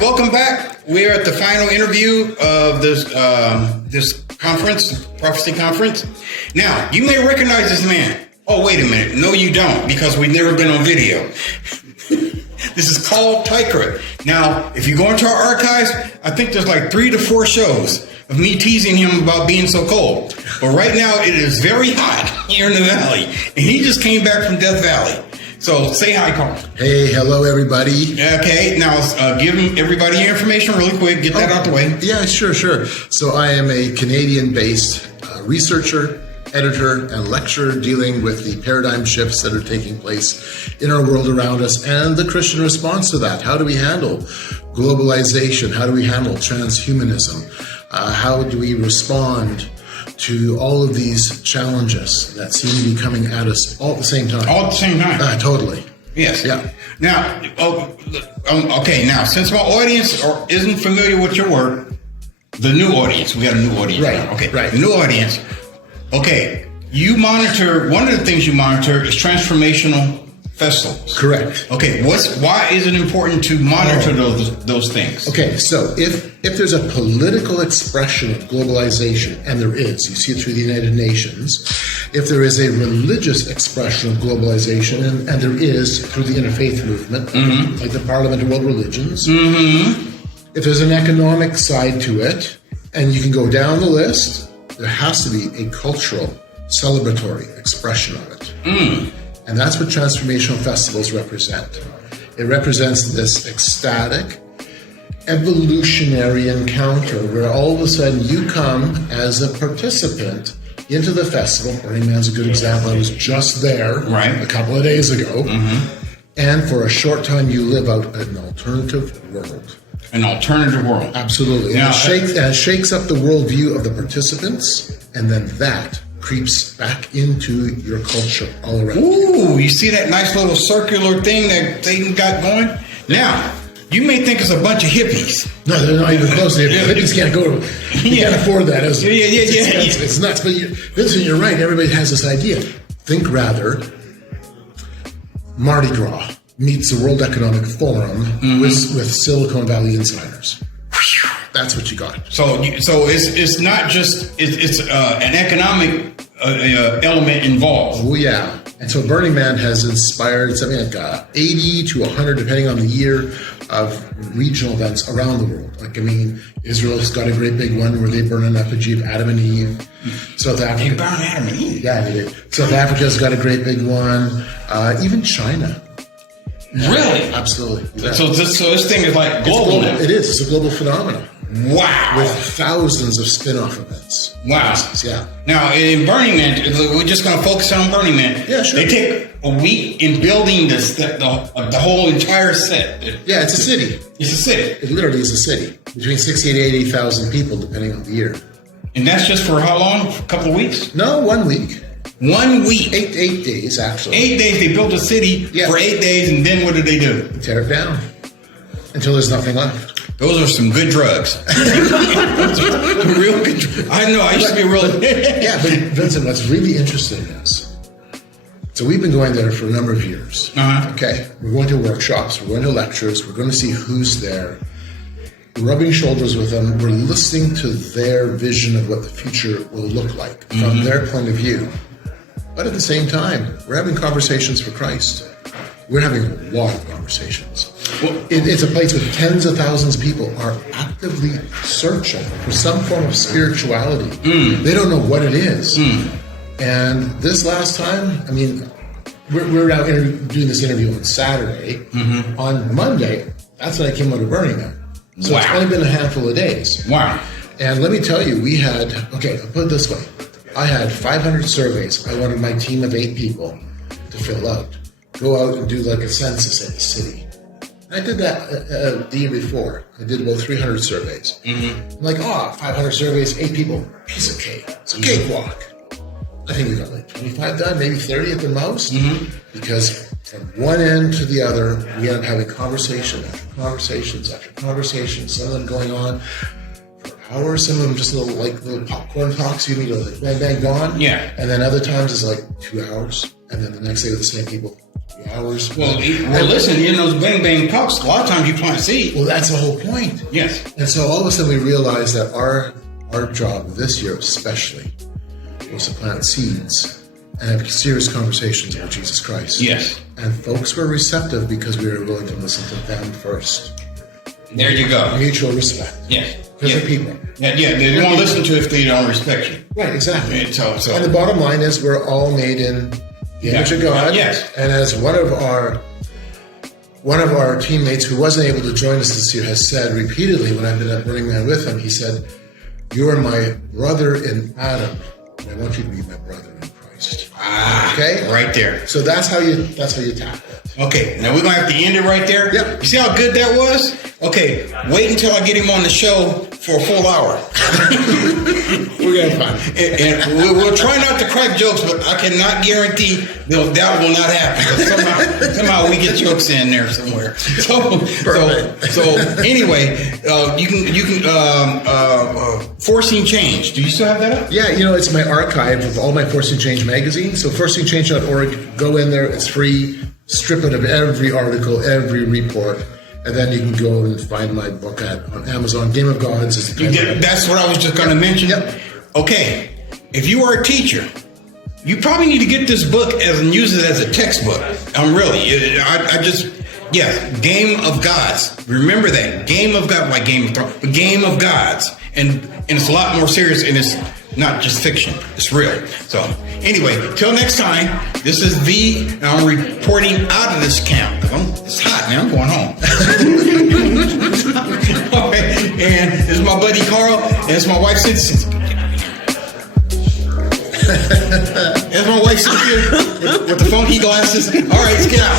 Welcome back. We're at the final interview of this conference, Prophecy Conference. Now, you may recognize this man. Oh, wait a minute. No, you don't, because we've never been on video. This is called Teichrib. Now, if you go into our archives, I think there's like 3 to 4 shows of me teasing him about being so cold. But right now, it is very hot here in the Valley. And he just came back from Death Valley. So say hi, Carl. Hey, hello, everybody. Okay, now give everybody your information really quick. Get that out the way. Yeah, sure. So I am a Canadian-based researcher, editor, and lecturer dealing with the paradigm shifts that are taking place in our world around us and the Christian response to that. How do we handle globalization? How do we handle transhumanism? How do we respond to all of these challenges that seem to be coming at us all at the same time? All at the same time? Totally. Yes. Yeah. Now, okay, now, since my audience isn't familiar with your work, the new audience, we got a new audience right now. Okay, right. The new audience. Okay, you monitor, one of the things you monitor is transformational festivals. Correct. Okay, why is it important to monitor those things? Okay, so if there's a political expression of globalization, and there is, you see it through the United Nations, if there is a religious expression of globalization, and there is through the interfaith movement, like the Parliament of World Religions, if there's an economic side to it, and you can go down the list, there has to be a cultural, celebratory expression of it. And that's what transformational festivals represent. It represents this ecstatic, evolutionary encounter where all of a sudden you come as a participant into the festival. Burning Man's a good example. I was just there a couple of days ago. And for a short time, you live out an alternative world. An alternative world. Absolutely. Now, and it shakes up the worldview of the participants, and then that creeps back into your culture all around. Ooh, you see that nice little circular thing that Satan got going? Now, you may think it's a bunch of hippies. No, they're not even close to hippies. Hippies can't go. You can't afford that. It's nuts. But Vincent, you're right. Everybody has this idea. Think rather, Mardi Gras meets the World Economic Forum with Silicon Valley insiders. That's what you got. So it's not just it's an economic element involved. Oh yeah, and so Burning Man has inspired something like 80 to 100, depending on the year, of regional events around the world. Like Israel's got a great big one where they burn an effigy of Adam and Eve. South Africa. They burn Adam and Eve. Yeah, they did. South Africa's got a great big one. Even China. Really? Absolutely. Yeah. So this thing is like global now. It is. It's a global phenomenon. Wow. With thousands of spin-off events. Wow. Yeah. Now, in Burning Man, we're just going to focus on Burning Man. Yeah, sure. They take a week in building the whole entire set. Yeah, it's a city. It's a city. It literally is a city. Between 60 and 80,000 people, depending on the year. And that's just for how long? For a couple of weeks? No, 1 week. 1 week. 8 days, actually. 8 days. They built a city for 8 days, and then what do? Tear it down until there's nothing left. Those are some good drugs. Real good drugs. I know. I used to be real. Yeah, but Vincent, what's really interesting is, so we've been going there for a number of years. Okay, we're going to workshops, we're going to lectures, we're going to see who's there. We're rubbing shoulders with them. We're listening to their vision of what the future will look like from their point of view. But at the same time, we're having conversations for Christ. We're having a lot of conversations. It's a place where tens of thousands of people are actively searching for some form of spirituality. They don't know what it is. And this last time, I mean, we're out doing this interview on Saturday. On Monday, that's when I came out of Burning Man. So it's only been a handful of days. Wow. And let me tell you, we had, okay, I'll put it this way. I had 500 surveys I wanted my team of 8 people to fill out. Go out and do like a census in the city. I did that the year before. I did about 300 surveys. I'm like, 500 surveys, 8 people, piece of cake. It's a cakewalk. I think we got like 25 done, maybe 30 at the most. Because from one end to the other, we end up having conversation after conversations after conversations, some of them going on for hours, some of them just little popcorn talks, you need to like bang, bang, gone. Yeah. And then other times it's like 2 hours. and then the next day with the same people, 3 hours. Well, listen, in those bang bang talks, a lot of times you plant seed. Well, that's the whole point. Yes. And so all of a sudden we realized that our job this year especially was to plant seeds and have serious conversations about Jesus Christ. Yes. And folks were receptive because we were willing to listen to them first. There you go. Mutual respect. Yes. Because they're people. Yeah, they won't listen to if they don't respect you. Right, exactly. And so. And the bottom line is we're all made in the image of God. Yes. And as one of our teammates who wasn't able to join us this year has said repeatedly when I've been at Burning Man with him, he said, "You are my brother in Adam, and I want you to be my brother in Christ." Okay? Right there. So that's how you tackle it. Okay, now we're going to have to end it right there. Yep. You see how good that was? Okay, wait until I get him on the show for a full hour. We're going to have fun. And we'll try not to crack jokes, but I cannot guarantee that will not happen. Somehow we get jokes in there somewhere. So anyway, you can Forcing Change. Do you still have that up? Yeah, it's my archive of all my Forcing Change magazines. So forcingchange.org, go in there. It's free. Strip it of every article, every report. And then you can go and find my book on Amazon. Game of Gods is the That's what I was just going to mention. Yep. Okay, if you are a teacher, you probably need to get this book and use it as a textbook. Game of Gods. Remember that. Game of God, like Game of Thrones, but Game of Gods. And it's a lot more serious, and it's not just fiction. It's real. So anyway, till next time, this is V, and I'm reporting out of this camp. It's hot, man. I'm going home. All right, and this is my buddy Carl, and it's my wife Cynthia. There's my wife Cynthia with the funky glasses. All right, let's get out.